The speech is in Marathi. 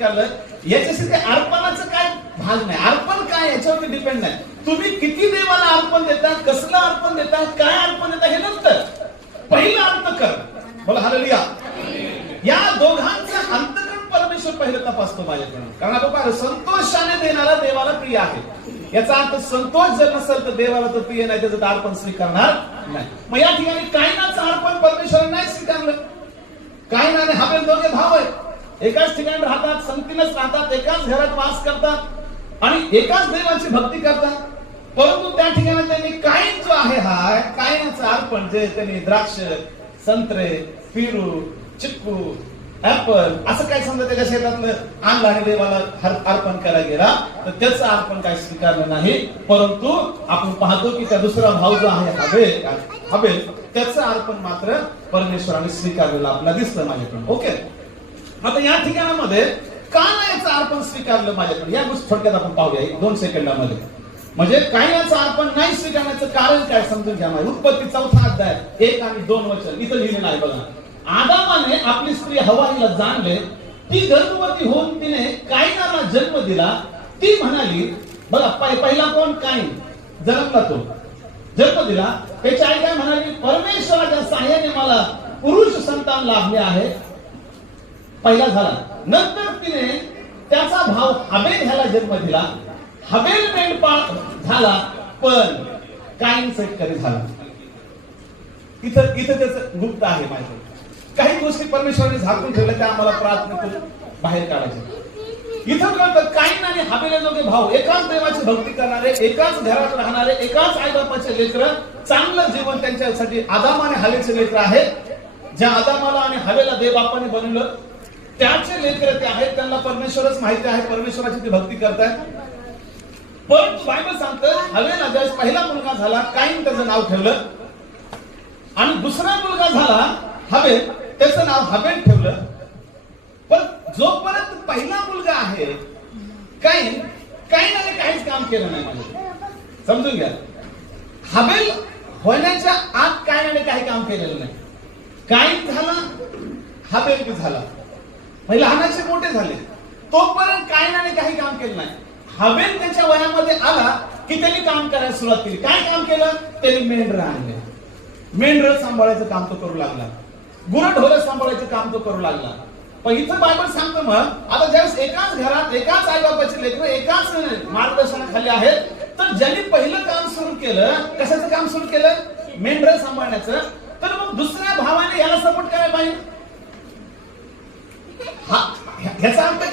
याच्याशी ते अर्पणाचं काय भाग नाही. अर्पण काय याच्यावरती डिपेंड नाही. तुम्ही किती देवाला अर्पण देतात, कसलं अर्पण देतात, काय अर्पण देतात हे नंतर. पहिलं अर्थ कर. बोला हालेलुया. या दोघांचं अंतकरण परमेश्वर पहिलं तपासतो माझ्याकडून. कारण आपण पाहिलं संतोषाने देणारा देवाला प्रिय आहे. याचा अर्थ संतोष जर नसेल तर देवाला तो प्रिय नाही, त्याचं अर्पण स्वीकारणार नाही. मग या ठिकाणी कायनाचं अर्पण परमेश्वराने नाही स्वीकारलं. कायन आणि हाबेल दोघे भाव आहेत. एकाच ठिकाणी राहतात, संगतीनच राहतात, एकाच घरात वास करतात आणि एकाच देवाची भक्ती करतात. परंतु त्या ठिकाणी त्यांनी कायन जो आहे हा कायनाचं अर्पण जे त्यांनी द्राक्ष, संत्रे, पेरू, चिक्कू, ऍपल असं काय समजा त्याच्या शेतातलं आणलं आणि देवाला अर्पण करायला गेला तर त्याचं अर्पण काय स्वीकारलं नाही. परंतु आपण पाहतो की त्या दुसरा भाव जो आहे हाबेल त्याचं अर्पण मात्र परमेश्वराने स्वीकारलेलं आपल्याला दिसतं माझ्याकडून. ओके. आता या ठिकाणामध्ये का नाही याचं अर्पण स्वीकारलं माझ्याकडे या गोष्टी थोडक्यात आपण पाहूया 2 सेकंदामध्ये. म्हणजे काय याचं अर्पण नाही स्वीकारण्याचं कारण काय समजून घ्या. उत्पत्ती 4 अध्याय 1 आणि 2 वचन इथं लिहिलेलं आहे बघा. आदामाने आपली स्त्री हवाईला जाणले, ती गर्भवती होऊन तिने कायनाला जन्म दिला. ती म्हणाली, बघा पहिला कोण कायन जन्मला, तो जन्म दिला. त्याची आई काय म्हणाली, परमेश्वराच्या साह्याने मला पुरुष संतान लाभले आहे. पहिला झाला. नंतर तिने त्याचा भाव हाबेल ह्याला जन्म दिला. हाबेल मेंढपाळ झाला पण कायन शेतकरी झाला. इथं त्याचं गुप्त आहे माझ्या. काही गोष्टी परमेश्वराने झाकून ठेवल्या त्या आम्हाला प्रार्थनेतून बाहेर काढायच्या. इथं कळतं कायन आणि हाबेल दोघे भाऊ एकाच देवाची भक्ती करणारे, एकाच घरात राहणारे, एकाच आईबापाचे लेकर, चांगलं जीवन त्यांच्यासाठी आदाम आणि हवेचे लेकर आहेत. ज्या आदामाला आणि हवेला देवबापाने बनवलं त्याचे लेकर ते आहेत. त्यांना परमेश्वरच माहिती आहे, परमेश्वराची ते भक्ती करतात. पण बायबल सांगतं हवेला ज्यावेळेस पहिला मुलगा झाला कायन त्याचं नाव ठेवलं आणि दुसरा मुलगा झाला हाबेल त्याचं नाव हाबेल ठेवलं. पण जोपर्यंत पहिला मुलगा आहे कायनाने काहीच काम केलं नाही माझ्या. समजून घ्या. हाबेल होण्याच्या आत कायनाने काही काम केलेलं नाही. कायन झाला, हाबेल बी झाला, लहानाचे मोठे झाले. तोपर्यंत कायनाने काही काम केलं नाही. हाबेल त्याच्या वयामध्ये आला की त्यांनी काम करायला सुरुवात केली. काय काम केलं? त्यांनी मेंढर आणले. मेंढर सांभाळायचं काम तो करू लागला. गुरढोरं सांभाळायचं काम तो करू लागला. पण इथं बायबल सांगतो मग आता ज्यावेळेस एकाच घरात एकाच आईबापाचे लेकरं एकाच मार्गदर्शनाखाली आहेत तर ज्यांनी पहिलं काम सुरू केलं, कशाचं काम सुरू केलं? मेंढर सांभाळण्याचं. तर मग दुसऱ्या भावाने याला सपोर्ट करायला पाहिजे. ह्याचा अर्थ